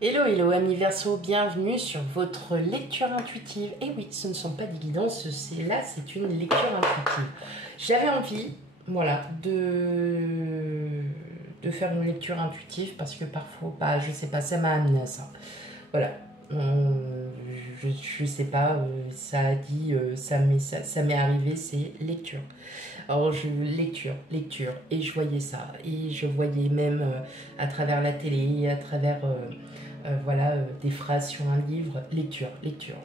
Hello, hello, amis Verseau, bienvenue sur votre lecture intuitive. Et oui, ce ne sont pas des guidances, c'est une lecture intuitive. J'avais envie, voilà, de faire une lecture intuitive parce que parfois, bah, je sais pas, ça m'a amené à ça. Voilà, je sais pas, ça a dit, ça m'est arrivé, c'est lecture. Alors, lecture, et je voyais ça, et je voyais même à travers la télé, à travers voilà, des phrases sur un livre, lecture.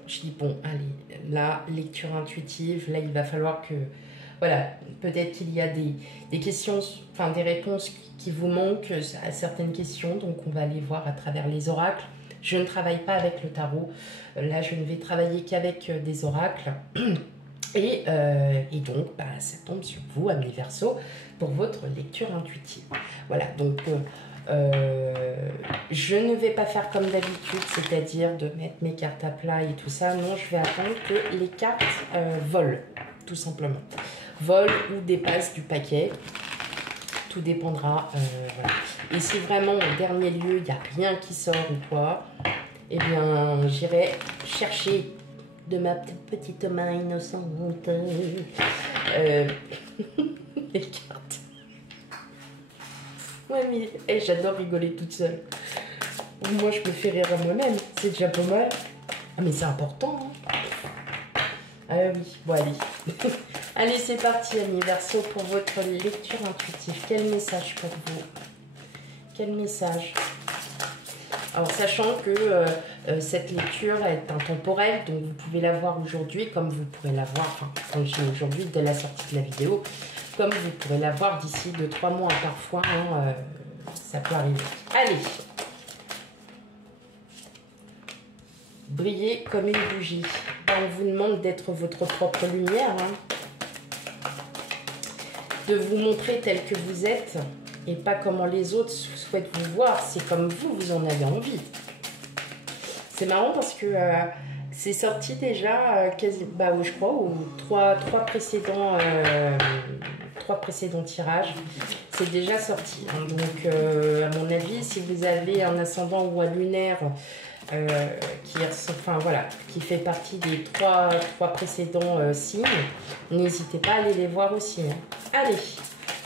Je dis bon, allez, là, lecture intuitive, là, il va falloir que, voilà, peut-être qu'il y a des questions, enfin des réponses qui vous manquent à certaines questions, donc on va aller voir à travers les oracles. Je ne travaille pas avec le tarot, là, je ne vais travailler qu'avec des oracles. Et donc, bah, ça tombe sur vous, amis Verseau, pour votre lecture intuitive. Voilà, donc je ne vais pas faire comme d'habitude, c'est-à-dire de mettre mes cartes à plat et tout ça. Non, je vais attendre que les cartes volent, tout simplement. Volent ou dépassent du paquet. Tout dépendra. Voilà. Et si vraiment, au dernier lieu, il n'y a rien qui sort ou quoi, eh bien, j'irai chercher de ma petite main innocente les cartes. Ouais, mais j'adore rigoler toute seule. Moi, je me fais rire à moi-même. C'est déjà pas mal. Ah, mais c'est important, hein. Ah oui, bon, allez. Allez, c'est parti, amis Verseau, pour votre lecture intuitive. Quel message pour vous? Quel message? Alors, sachant que cette lecture est intemporelle, donc vous pouvez la voir aujourd'hui, comme vous pourrez la voir, enfin, quand je dis aujourd'hui, dès la sortie de la vidéo, comme vous pourrez la voir d'ici 2-3 mois parfois, hein, ça peut arriver. Allez! Briller comme une bougie. On vous demande d'être votre propre lumière, hein, de vous montrer tel que vous êtes, et pas comment les autres souhaitent vous voir, c'est comme vous en avez envie. C'est marrant parce que c'est sorti déjà, bah, je crois, aux trois précédents tirages, c'est déjà sorti. Hein. Donc, à mon avis, si vous avez un ascendant ou un lunaire qui fait partie des trois précédents signes, n'hésitez pas à aller les voir aussi. Hein. Allez!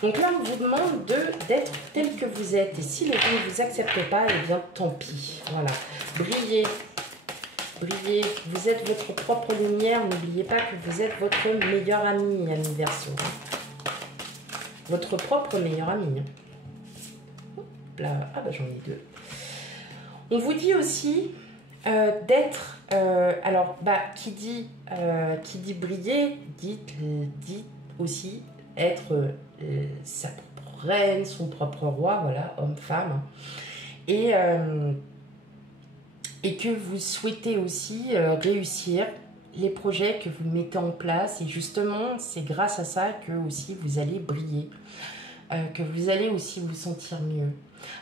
Donc là, on vous demande d'être tel que vous êtes. Et si les gens ne vous acceptent pas, eh bien, tant pis. Voilà. Brillez. Brillez. Vous êtes votre propre lumière. N'oubliez pas que vous êtes votre meilleur ami, ami Verseau. Votre propre meilleur ami. Là, ah bah j'en ai deux. On vous dit aussi d'être... alors, bah, qui dit briller, dit aussi être sa propre reine, son propre roi, voilà, homme-femme, et que vous souhaitez aussi réussir les projets que vous mettez en place, et justement c'est grâce à ça que aussi vous allez briller, que vous allez aussi vous sentir mieux.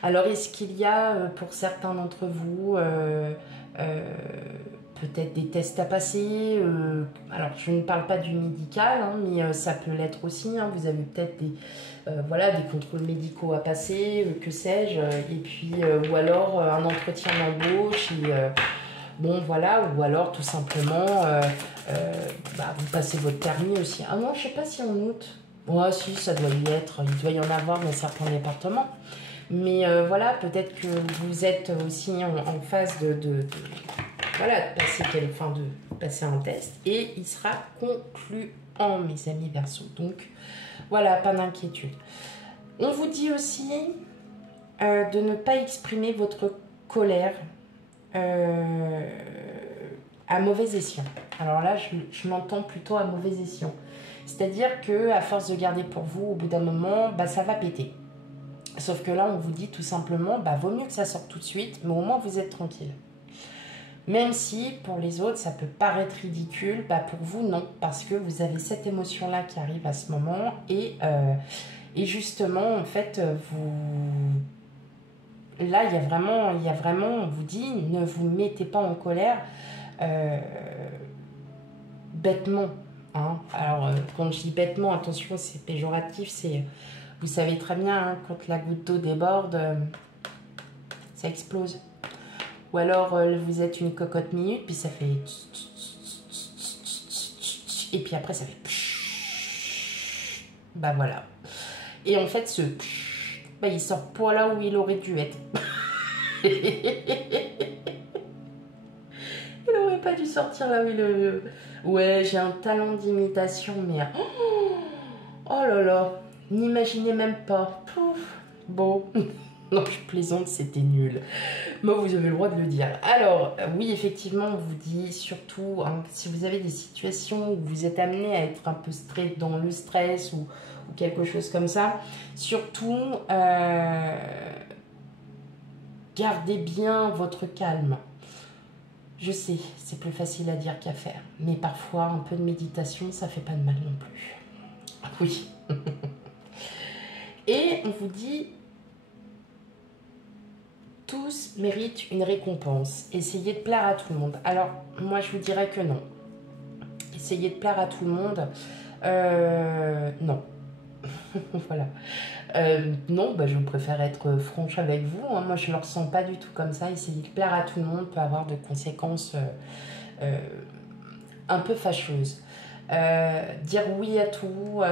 Alors est-ce qu'il y a pour certains d'entre vous peut-être des tests à passer, alors je ne parle pas du médical, hein, mais ça peut l'être aussi, hein, vous avez peut-être voilà, des contrôles médicaux à passer, que sais-je, et puis, ou alors un entretien d'embauche, et bon voilà, ou alors tout simplement, bah, vous passez votre permis aussi. Ah non, je ne sais pas si en août, ouais, si, ça doit y être, il doit y en avoir dans certains départements. Mais voilà, peut-être que vous êtes aussi en phase voilà, de passer un test, et il sera concluant, mes amis Verseau. Donc voilà, pas d'inquiétude. On vous dit aussi de ne pas exprimer votre colère à mauvais escient. Alors là, je l'entends plutôt à mauvais escient. C'est-à-dire que à force de garder pour vous, au bout d'un moment, bah, ça va péter. Sauf que là, on vous dit tout simplement, bah, vaut mieux que ça sorte tout de suite, mais au moins vous êtes tranquille. Même si, pour les autres, ça peut paraître ridicule, bah, pour vous, non. Parce que vous avez cette émotion-là qui arrive à ce moment. Et justement, en fait, là, il y a vraiment, on vous dit, ne vous mettez pas en colère bêtement. Hein. Alors, quand je dis bêtement, attention, c'est péjoratif, c'est... Vous savez très bien, hein, quand la goutte d'eau déborde, ça explose. Ou alors vous êtes une cocotte minute, puis ça fait... Et puis après ça fait... Bah voilà. Et en fait ce... Bah, il sort pas là où il aurait dû être. Il aurait pas dû sortir là où il... Ouais, j'ai un talent d'imitation, mais... Oh là là, n'imaginez même pas. Pouf. Bon, non, je plaisante, c'était nul. Moi, vous avez le droit de le dire. Alors, oui, effectivement, on vous dit surtout, hein, si vous avez des situations où vous êtes amené à être un peu dans le stress ou quelque chose comme ça, surtout, gardez bien votre calme. Je sais, c'est plus facile à dire qu'à faire, mais parfois, un peu de méditation, ça fait pas de mal non plus. Oui. Et on vous dit, tous méritent une récompense. Essayez de plaire à tout le monde. Alors, moi, je vous dirais que non. Essayez de plaire à tout le monde. Non. Voilà. Non, bah, je préfère être franche avec vous. Hein. Moi, je ne le ressens pas du tout comme ça. Essayer de plaire à tout le monde peut avoir de conséquences un peu fâcheuses. Dire oui à tout,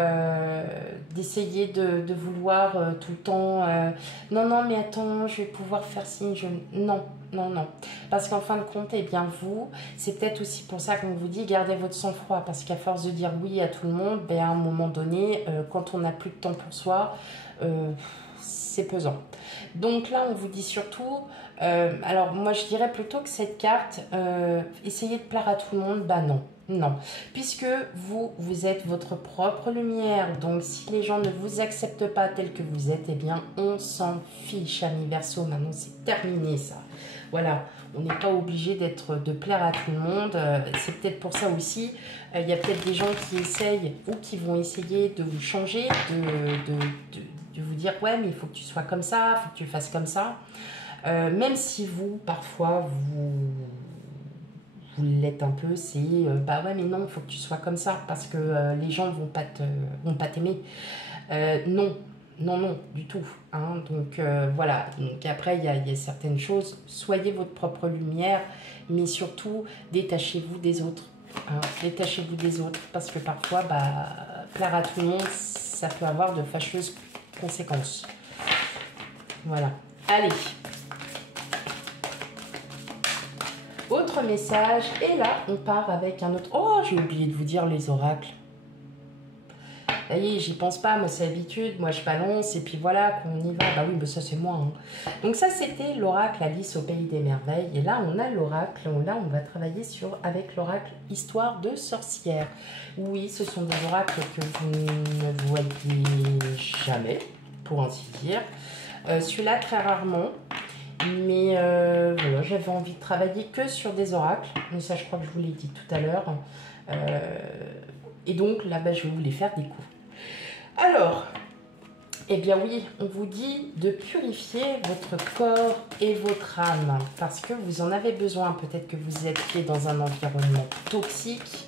d'essayer de vouloir tout le temps non, non, mais attends, je vais pouvoir faire ci, non, non, non. Parce qu'en fin de compte, eh bien vous, c'est peut-être aussi pour ça qu'on vous dit gardez votre sang-froid, parce qu'à force de dire oui à tout le monde, ben, à un moment donné, quand on n'a plus de temps pour soi, c'est pesant. Donc là, on vous dit surtout, alors moi je dirais plutôt que cette carte, essayez de plaire à tout le monde, bah non. Non, puisque vous êtes votre propre lumière, donc si les gens ne vous acceptent pas tel que vous êtes, eh bien on s'en fiche, ami Verseau, maintenant c'est terminé ça. Voilà, on n'est pas obligé de plaire à tout le monde, c'est peut-être pour ça aussi, il y a peut-être des gens qui essayent ou qui vont essayer de vous changer, de vous dire ouais mais il faut que tu sois comme ça, il faut que tu fasses comme ça, même si vous, parfois, vous l'êtes un peu, c'est bah ouais mais non, il faut que tu sois comme ça parce que les gens vont pas t'aimer. Non, non, non, du tout. Hein. Donc voilà, donc après il y a certaines choses, soyez votre propre lumière, mais surtout détachez-vous des autres. Hein. Détachez-vous des autres parce que parfois, bah, plaire à tout le monde, ça peut avoir de fâcheuses conséquences. Voilà, allez. Autre message, et là on part avec un autre... Oh, j'ai oublié de vous dire les oracles. Ça y est, j'y pense pas, moi c'est habitude, moi je balance et puis voilà, qu'on y va. Bah oui, bah ça c'est moi. Hein. Donc ça c'était l'oracle Alice au pays des merveilles. Et là on a l'oracle, là on va travailler avec l'oracle Histoire de sorcière. Oui, ce sont des oracles que vous ne voyez jamais, pour ainsi dire. Celui-là très rarement. Mais voilà, j'avais envie de travailler que sur des oracles. Mais ça, je crois que je vous l'ai dit tout à l'heure. Et donc, là, bah, je vais vous les faire découvrir. Alors, eh bien oui, on vous dit de purifier votre corps et votre âme. Parce que vous en avez besoin. Peut-être que vous êtes dans un environnement toxique.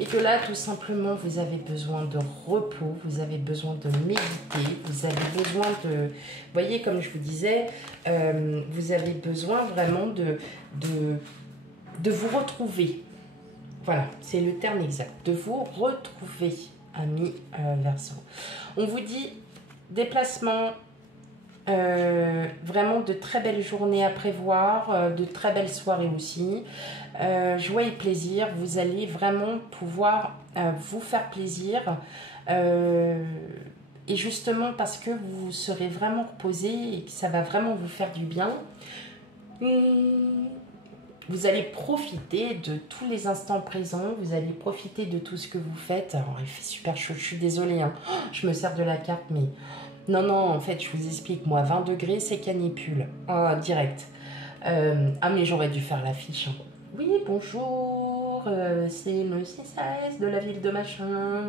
Et que là, tout simplement, vous avez besoin de repos, vous avez besoin de méditer, vous avez besoin de... Vous voyez, comme je vous disais, vous avez besoin vraiment de vous retrouver. Voilà, c'est le terme exact. De vous retrouver, ami Verseau. On vous dit déplacement, vraiment de très belles journées à prévoir, de très belles soirées aussi. Joie et plaisir, vous allez vraiment pouvoir vous faire plaisir et justement parce que vous serez vraiment reposé et que ça va vraiment vous faire du bien, vous allez profiter de tous les instants présents, vous allez profiter de tout ce que vous faites. Alors il fait super chaud, je suis désolée, hein. Je me sers de la carte mais non, non, en fait je vous explique, moi 20 degrés c'est canicule, direct. Ah mais j'aurais dû faire l'affiche. Hein. Oui, bonjour, c'est Monsieur Saez de la ville de machin.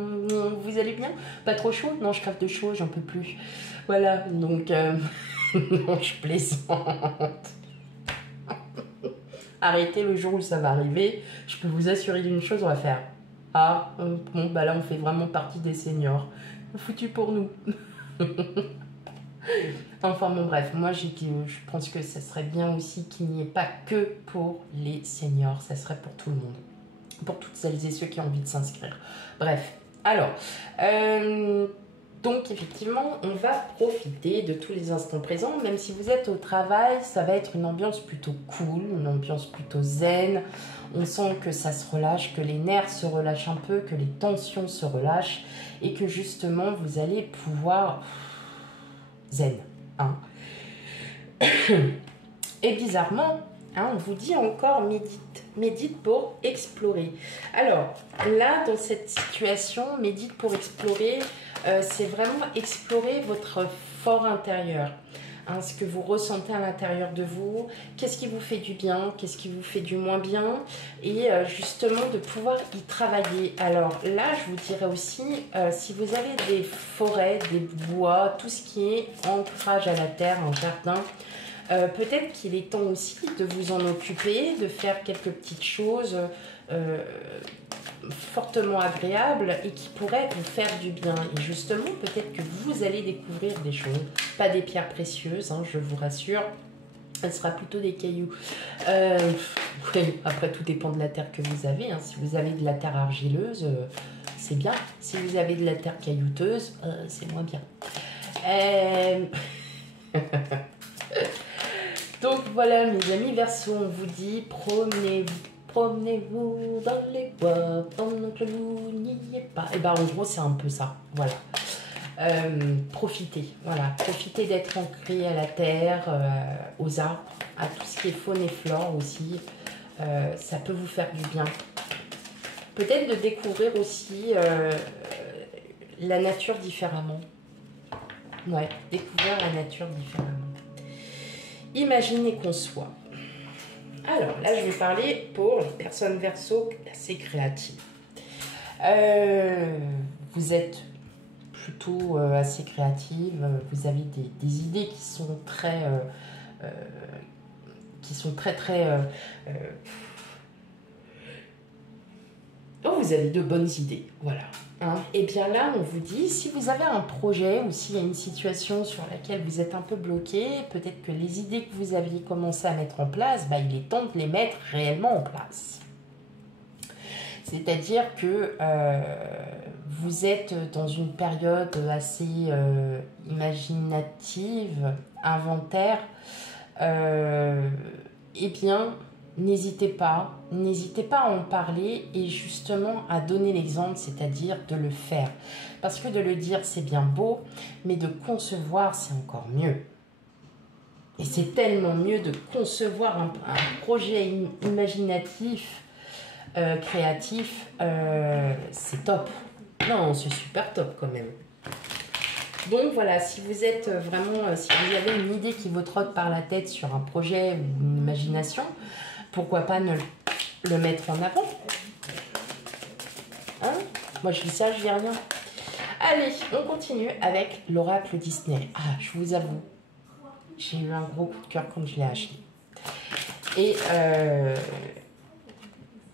Vous allez bien? Pas trop chaud? Non, je crève de chaud, j'en peux plus. Voilà, donc, non, je plaisante. Arrêtez le jour où ça va arriver. Je peux vous assurer d'une chose, on va faire. Ah, bon, bah là, on fait vraiment partie des seniors. Foutu pour nous. Enfin bon bref, moi je pense que ça serait bien aussi qu'il n'y ait pas que pour les seniors, ça serait pour tout le monde, pour toutes celles et ceux qui ont envie de s'inscrire. Bref, alors, donc effectivement, on va profiter de tous les instants présents, même si vous êtes au travail, ça va être une ambiance plutôt cool, une ambiance plutôt zen. On sent que ça se relâche, que les nerfs se relâchent un peu, que les tensions se relâchent et que justement vous allez pouvoir zen. Hein. Et bizarrement, hein, on vous dit encore médite. Médite pour explorer. Alors là, dans cette situation, médite pour explorer, c'est vraiment explorer votre fort intérieur. Hein, ce que vous ressentez à l'intérieur de vous, qu'est-ce qui vous fait du bien, qu'est-ce qui vous fait du moins bien, et justement de pouvoir y travailler. Alors là, je vous dirais aussi, si vous avez des forêts, des bois, tout ce qui est ancrage à la terre, un jardin, peut-être qu'il est temps aussi de vous en occuper, de faire quelques petites choses fortement agréables et qui pourraient vous faire du bien. Et justement, peut-être que vous allez découvrir des choses, pas des pierres précieuses, hein, je vous rassure, ce sera plutôt des cailloux. Oui, après, tout dépend de la terre que vous avez. Hein. Si vous avez de la terre argileuse, c'est bien. Si vous avez de la terre caillouteuse, c'est moins bien. Donc voilà mes amis Verseau, on vous dit promenez-vous dans les bois pendant que vous n'y êtes pas. Et ben en gros c'est un peu ça, voilà. Profitez, voilà, profitez d'être ancré à la terre, aux arbres, à tout ce qui est faune et flore aussi. Ça peut vous faire du bien. Peut-être de découvrir aussi la nature différemment. Ouais, découvrir la nature différemment. Imaginez qu'on soit. Alors là, je vais parler pour les personnes Verseau assez créatives. Vous êtes plutôt assez créative. Vous avez des idées qui sont très, Oh, vous avez de bonnes idées, voilà. Hein. Et bien là, on vous dit, si vous avez un projet ou s'il y a une situation sur laquelle vous êtes un peu bloqué, peut-être que les idées que vous aviez commencé à mettre en place, bah, il est temps de les mettre réellement en place. C'est-à-dire que vous êtes dans une période assez imaginative, inventaire. Eh bien, n'hésitez pas à en parler et justement à donner l'exemple, c'est-à-dire de le faire. Parce que de le dire, c'est bien beau, mais de concevoir, c'est encore mieux. Et c'est tellement mieux de concevoir un projet imaginatif, créatif, c'est top. Non, c'est super top quand même. Donc voilà, si vous êtes vraiment, si vous avez une idée qui vous trotte par la tête sur un projet ou une imagination, pourquoi pas ne le mettre en avant, hein? Moi je dis ça, je dis rien. Allez, on continue avec l'oracle Disney. Ah, je vous avoue, j'ai eu un gros coup de cœur quand je l'ai acheté. Et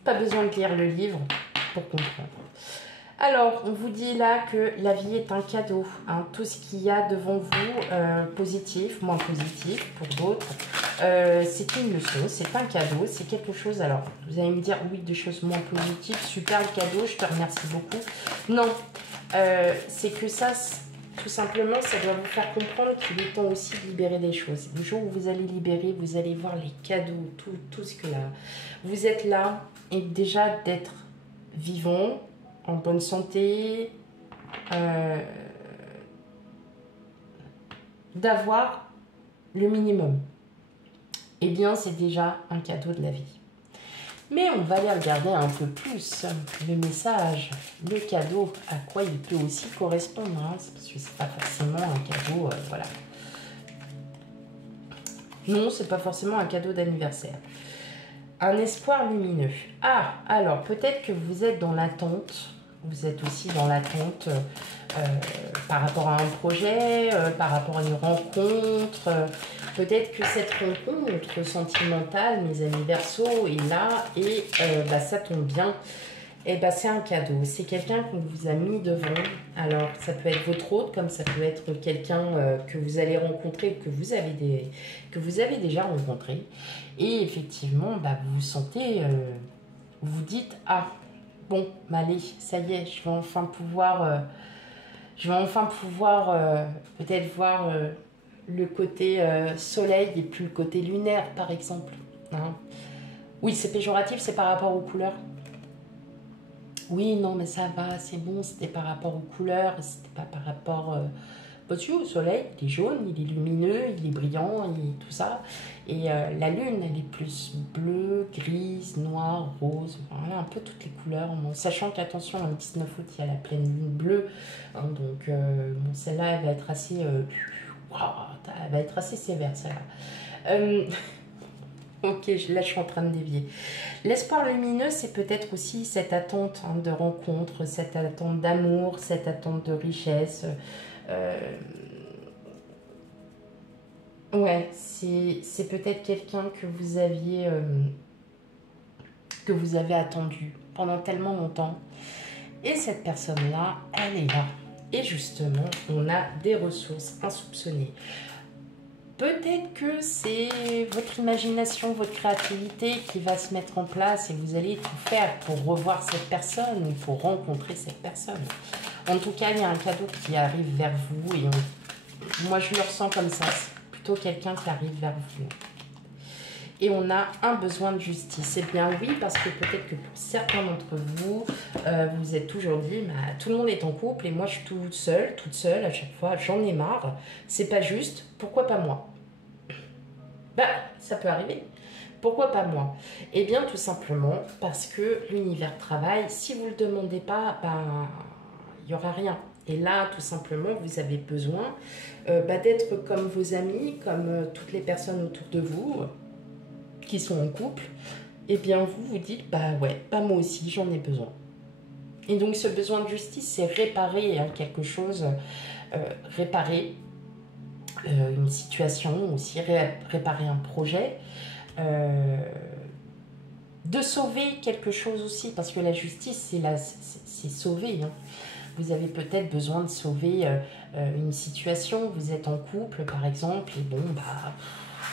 pas besoin de lire le livre pour comprendre. Alors, on vous dit là que la vie est un cadeau. Hein. Tout ce qu'il y a devant vous, positif, moins positif pour d'autres, c'est une leçon, c'est un cadeau, c'est quelque chose. Alors, vous allez me dire, oui, des choses moins positives, super le cadeau, je te remercie beaucoup. Non, c'est que ça, tout simplement, ça doit vous faire comprendre qu'il est temps aussi de libérer des choses. Le jour où vous allez libérer, vous allez voir les cadeaux, tout ce que là. Vous êtes là, et déjà d'être vivant, en bonne santé, d'avoir le minimum. Eh bien, c'est déjà un cadeau de la vie. Mais on va aller regarder un peu plus le message, le cadeau, à quoi il peut aussi correspondre. Hein, parce que c'est pas forcément un cadeau, voilà. Non, c'est pas forcément un cadeau d'anniversaire. Un espoir lumineux. Ah, alors peut-être que vous êtes dans l'attente. Vous êtes aussi dans l'attente par rapport à un projet, par rapport à une rencontre. Peut-être que cette rencontre sentimentale, mes amis Verseau, est là et bah, ça tombe bien. Eh ben, c'est un cadeau. C'est quelqu'un qu'on vous a mis devant. Alors, ça peut être votre hôte, comme ça peut être quelqu'un que vous allez rencontrer ou que vous avez déjà rencontré. Et effectivement, bah, vous vous sentez, vous vous dites, ah, bon, bah, allez, ça y est, je vais enfin pouvoir peut-être voir le côté soleil et plus le côté lunaire, par exemple. Hein. Oui, c'est péjoratif, c'est par rapport aux couleurs. Oui, non, mais ça va, c'est bon, c'était par rapport aux couleurs, c'était pas par rapport au soleil, il est jaune, il est lumineux, il est brillant, tout ça. Et la lune, elle est plus bleue, grise, noire, rose, voilà, un peu toutes les couleurs. Bon, sachant qu'attention, le 19 août, il y a la pleine lune bleue, hein, donc bon, celle-là, elle va être assez, elle va être assez sévère, celle-là. Ok, là je suis en train de dévier. L'espoir lumineux, c'est peut-être aussi cette attente hein, de rencontre, cette attente d'amour, cette attente de richesse. Ouais, c'est peut-être quelqu'un que vous avez attendu pendant tellement longtemps. Et cette personne-là, elle est là. Et justement, on a des ressources insoupçonnées. Peut-être que c'est votre imagination, votre créativité qui va se mettre en place et vous allez tout faire pour revoir cette personne ou pour rencontrer cette personne. En tout cas, il y a un cadeau qui arrive vers vous et moi, je le ressens comme ça. C'est plutôt quelqu'un qui arrive vers vous. Et on a un besoin de justice. Eh bien oui, parce que peut-être que pour certains d'entre vous, vous êtes toujours dit, bah, tout le monde est en couple et moi je suis toute seule à chaque fois, j'en ai marre. C'est pas juste, pourquoi pas moi? Bah, ça peut arriver. Pourquoi pas moi? Eh bien, tout simplement parce que l'univers travaille. Si vous ne le demandez pas, ben, il n'y aura rien. Et là, tout simplement, vous avez besoin d'être comme vos amis, comme toutes les personnes autour de vous qui sont en couple. Eh bien, vous vous dites, bah ouais, bah moi aussi, j'en ai besoin. Et donc, ce besoin de justice, c'est réparer hein, quelque chose, réparer une situation, aussi réparer un projet, de sauver quelque chose aussi, parce que la justice, c'est sauver. Hein. Vous avez peut-être besoin de sauver une situation, vous êtes en couple par exemple, et bon, bah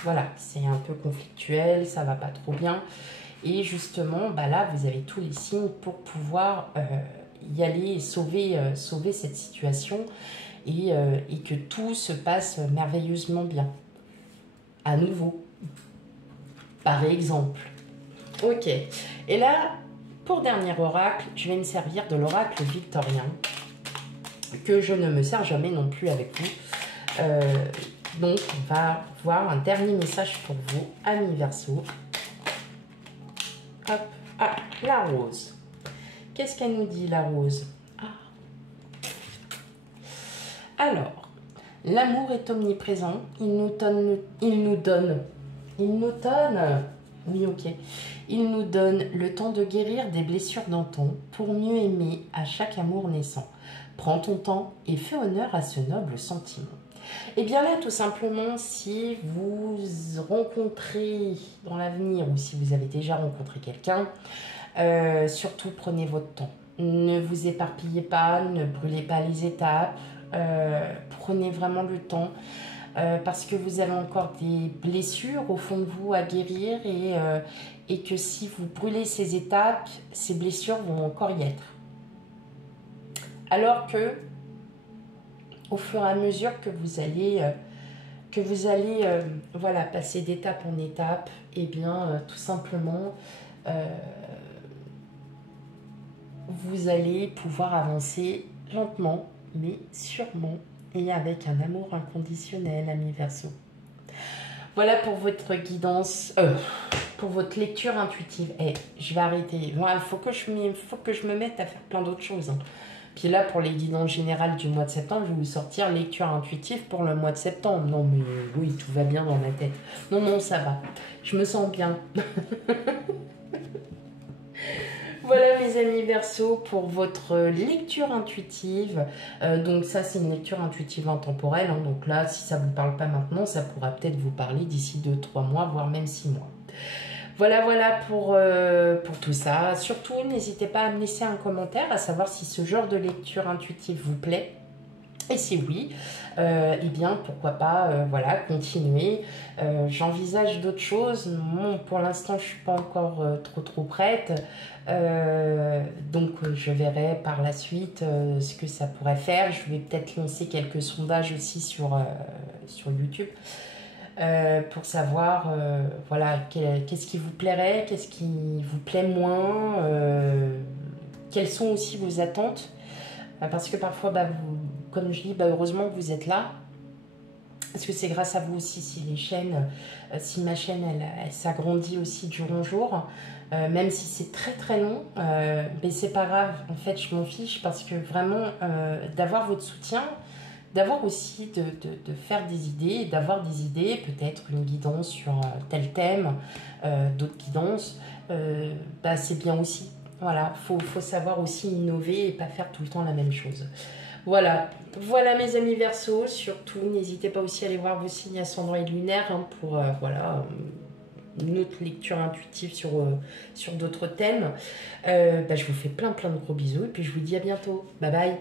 voilà, c'est un peu conflictuel, ça va pas trop bien. Et justement, bah là, vous avez tous les signes pour pouvoir y aller et sauver cette situation et que tout se passe merveilleusement bien. À nouveau, par exemple. Ok. Et là, pour dernier oracle, je vais me servir de l'oracle victorien, que je ne me sers jamais non plus avec vous. Donc, on va voir un dernier message pour vous, amis Verseau. Hop, ah, la rose. Qu'est-ce qu'elle nous dit, la rose? Alors, l'amour est omniprésent, il nous donne, oui ok, il nous donne le temps de guérir des blessures d'antan pour mieux aimer à chaque amour naissant. Prends ton temps et fais honneur à ce noble sentiment. Et bien là, tout simplement, si vous rencontrez dans l'avenir ou si vous avez déjà rencontré quelqu'un, surtout prenez votre temps. Ne vous éparpillez pas, ne brûlez pas les étapes, prenez vraiment le temps parce que vous avez encore des blessures au fond de vous à guérir et que si vous brûlez ces étapes, ces blessures vont encore y être. Alors que au fur et à mesure que vous allez voilà, passer d'étape en étape, et bien tout simplement vous allez pouvoir avancer lentement mais sûrement et avec un amour inconditionnel, ami Verseau. Voilà pour votre guidance, pour votre lecture intuitive. Je vais arrêter. Il faut que je me mette à faire plein d'autres choses. Hein. Puis là, pour les guidances générales du mois de septembre, je vais vous sortir lecture intuitive pour le mois de septembre. Non, mais oui, tout va bien dans ma tête. Non, ça va. Je me sens bien. Voilà mes amis Verseau pour votre lecture intuitive. Donc ça c'est une lecture intuitive intemporelle. Hein. Donc là si ça ne vous parle pas maintenant, ça pourra peut-être vous parler d'ici 2-3 mois, voire même 6 mois. Voilà pour tout ça. Surtout, n'hésitez pas à me laisser un commentaire, à savoir si ce genre de lecture intuitive vous plaît. Et si oui, eh bien pourquoi pas voilà, continuer. J'envisage d'autres choses. Bon, pour l'instant, je ne suis pas encore trop prête. Donc je verrai par la suite ce que ça pourrait faire. Je vais peut-être lancer quelques sondages aussi sur YouTube. Pour savoir voilà, qu'est-ce qui vous plairait, qu'est-ce qui vous plaît moins, quelles sont aussi vos attentes. Parce que parfois, comme je dis, heureusement que vous êtes là. Parce que c'est grâce à vous aussi si si ma chaîne elle s'agrandit aussi de jour en jour, même si c'est très long, mais c'est pas grave, en fait je m'en fiche parce que vraiment d'avoir votre soutien, d'avoir aussi de faire des idées, d'avoir des idées, peut-être une guidance sur tel thème, d'autres guidances, c'est bien aussi. Voilà, faut savoir aussi innover et pas faire tout le temps la même chose. Voilà mes amis Verseau, surtout n'hésitez pas aussi à aller voir vos signes ascendants et lunaires hein, pour une autre lecture intuitive sur d'autres thèmes. Je vous fais plein de gros bisous et puis je vous dis à bientôt. Bye bye.